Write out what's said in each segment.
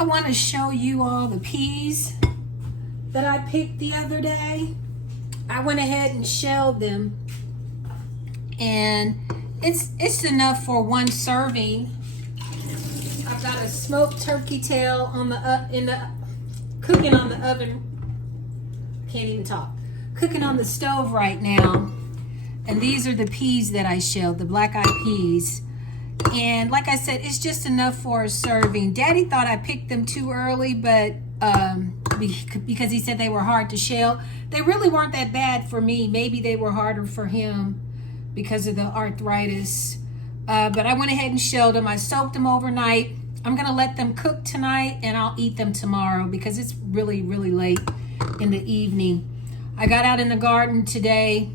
I want to show you all the peas that I picked the other day. I went ahead and shelled them, and it's enough for one serving. I've got a smoked turkey tail on the cooking on the oven. Can't even talk. Cooking on the stove right now. And these are the peas that I shelled, the black-eyed peas. And like I said, it's just enough for a serving. Daddy thought I picked them too early, but because he said they were hard to shell. They really weren't that bad for me. Maybe they were harder for him because of the arthritis. But I went ahead and shelled them. I soaked them overnight. I'm gonna let them cook tonight, and I'll eat them tomorrow because it's really, really late in the evening. I got out in the garden today.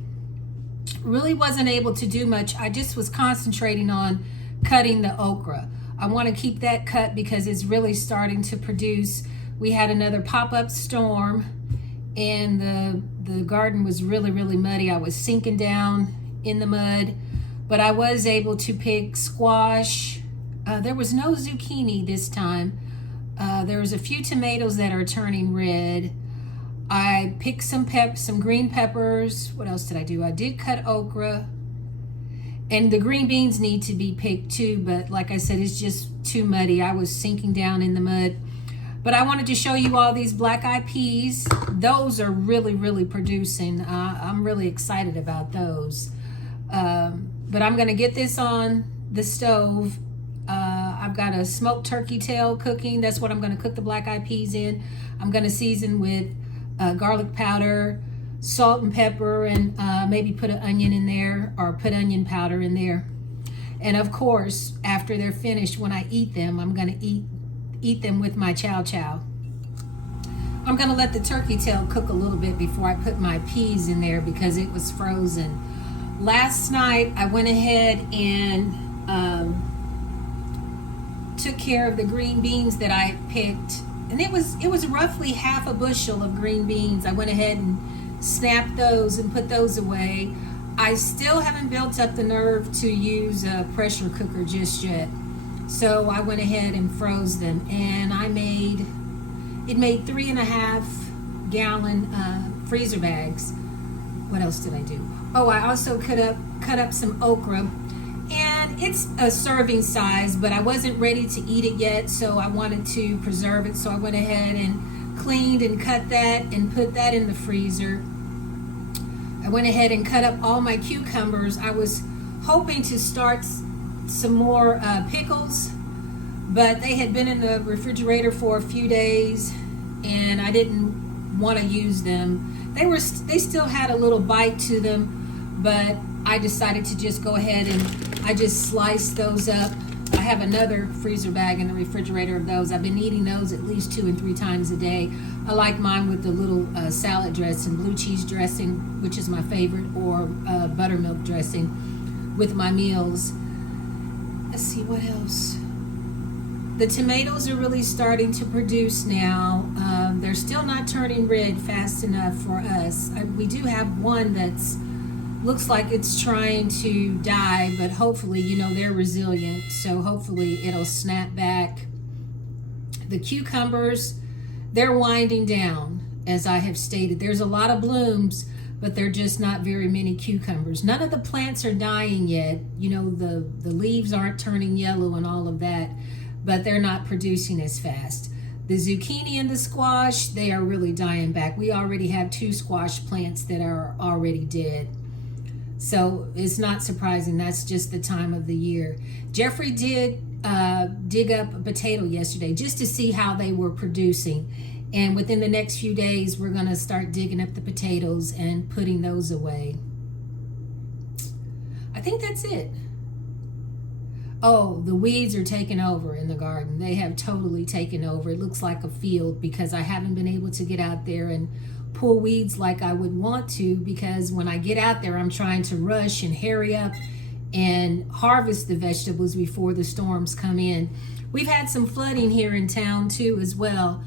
Really wasn't able to do much. I just was concentrating on cutting the okra. I want to keep that cut because it's really starting to produce. We had another pop-up storm, and the garden was really, really muddy. I was sinking down in the mud, but I was able to pick squash. There was no zucchini this time. There was a few tomatoes that are turning red. I picked some green peppers. What else did I do? I did cut okra. And the green beans need to be picked too, but like I said, it's just too muddy. I was sinking down in the mud. But I wanted to show you all these black-eyed peas. Those are really, really producing. I'm really excited about those. But I'm gonna get this on the stove. I've got a smoked turkey tail cooking. That's what I'm gonna cook the black-eyed peas in. I'm gonna season with garlic powder, salt and pepper, and maybe put an onion in there, or put onion powder in there. And of course, after they're finished, when I eat them, I'm gonna eat them with my chow chow. I'm gonna let the turkey tail cook a little bit before I put my peas in there because it was frozen. Last night, I went ahead and took care of the green beans that I picked. And it was roughly half a bushel of green beans. I went ahead and snapped those and put those away. I still haven't built up the nerve to use a pressure cooker just yet. So I went ahead and froze them, and it made 3.5 gallon freezer bags. What else did I do? Oh, I also cut up some okra, and it's a serving size, but I wasn't ready to eat it yet, so I wanted to preserve it. So I went ahead and cleaned and cut that and put that in the freezer. I went ahead and cut up all my cucumbers. I was hoping to start some more pickles, but they had been in the refrigerator for a few days, and I didn't want to use them. They still had a little bite to them, but I decided to just go ahead and I just sliced those up. I have another freezer bag in the refrigerator of those. I've been eating those at least 2 and 3 times a day. I like mine with the little salad dressing, blue cheese dressing, which is my favorite, or buttermilk dressing with my meals. Let's see, what else? The tomatoes are really starting to produce now. They're still not turning red fast enough for us. We do have one that's looks like it's trying to die, but hopefully, they're resilient, so hopefully it'll snap back. The cucumbers, they're winding down, as I have stated. There's a lot of blooms, but they're just not very many cucumbers. None of the plants are dying yet. The leaves aren't turning yellow and all of that, but they're not producing as fast. The zucchini and the squash, they are really dying back. We already have 2 squash plants that are already dead. So it's not surprising. That's just the time of the year. Jeffrey did dig up a potato yesterday just to see how they were producing. And within the next few days, we're going to start digging up the potatoes and putting those away. I think that's it. Oh, the weeds are taking over in the garden. They have totally taken over. It looks like a field because I haven't been able to get out there and pull weeds like I would want to, because when I get out there, I'm trying to rush and hurry up and harvest the vegetables before the storms come in. We've had some flooding here in town too as well.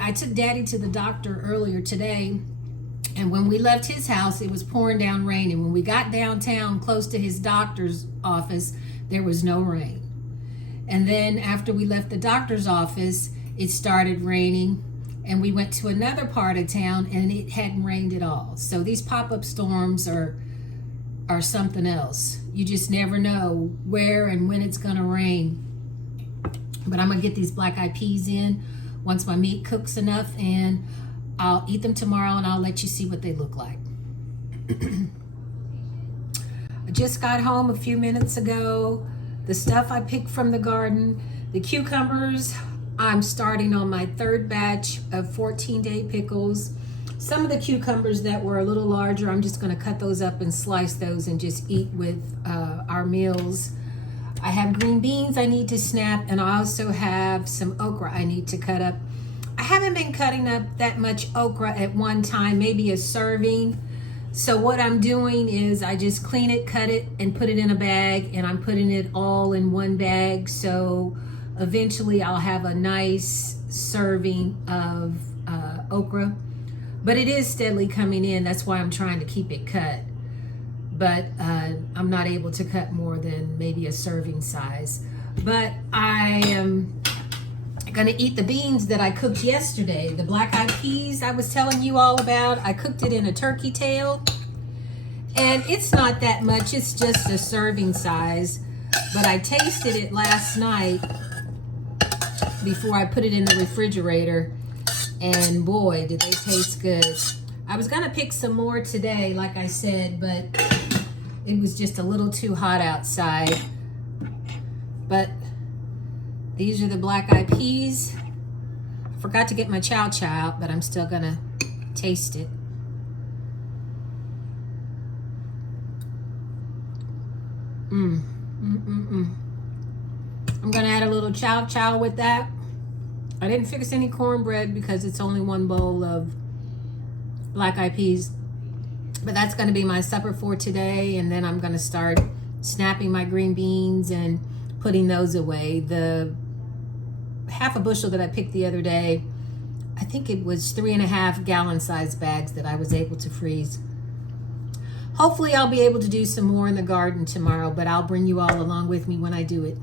I took Daddy to the doctor earlier today, and when we left his house, it was pouring down rain. And when we got downtown close to his doctor's office, there was no rain. And then after we left the doctor's office, it started raining, and we went to another part of town and it hadn't rained at all. So these pop-up storms are something else. You just never know where and when it's gonna rain. But I'm gonna get these black eyed peas in once my meat cooks enough, and I'll eat them tomorrow and I'll let you see what they look like. I just got home a few minutes ago. The stuff I picked from the garden, the cucumbers, I'm starting on my third batch of 14-day pickles. Some of the cucumbers that were a little larger, I'm just gonna cut those up and slice those and just eat with our meals. I have green beans I need to snap, and I also have some okra I need to cut up. I haven't been cutting up that much okra at one time, maybe a serving. So what I'm doing is I just clean it, cut it, and put it in a bag, and I'm putting it all in one bag. So eventually I'll have a nice serving of okra. But it is steadily coming in. That's why I'm trying to keep it cut. But I'm not able to cut more than maybe a serving size. But I am gonna eat the beans that I cooked yesterday. The black eyed peas I was telling you all about. I cooked it in a turkey tail. And it's not that much, it's just a serving size. But I tasted it last night before I put it in the refrigerator. And boy, did they taste good. I was gonna pick some more today, like I said, but it was just a little too hot outside. But these are the black eyed peas. I forgot to get my chow chow out, but I'm still gonna taste it. I'm gonna add a little chow chow with that. I didn't fix any cornbread because it's only one bowl of black eyed peas. But that's gonna be my supper for today, and then I'm gonna start snapping my green beans and putting those away. The half a bushel that I picked the other day, I think it was 3.5 gallon size bags that I was able to freeze. Hopefully I'll be able to do some more in the garden tomorrow, but I'll bring you all along with me when I do it.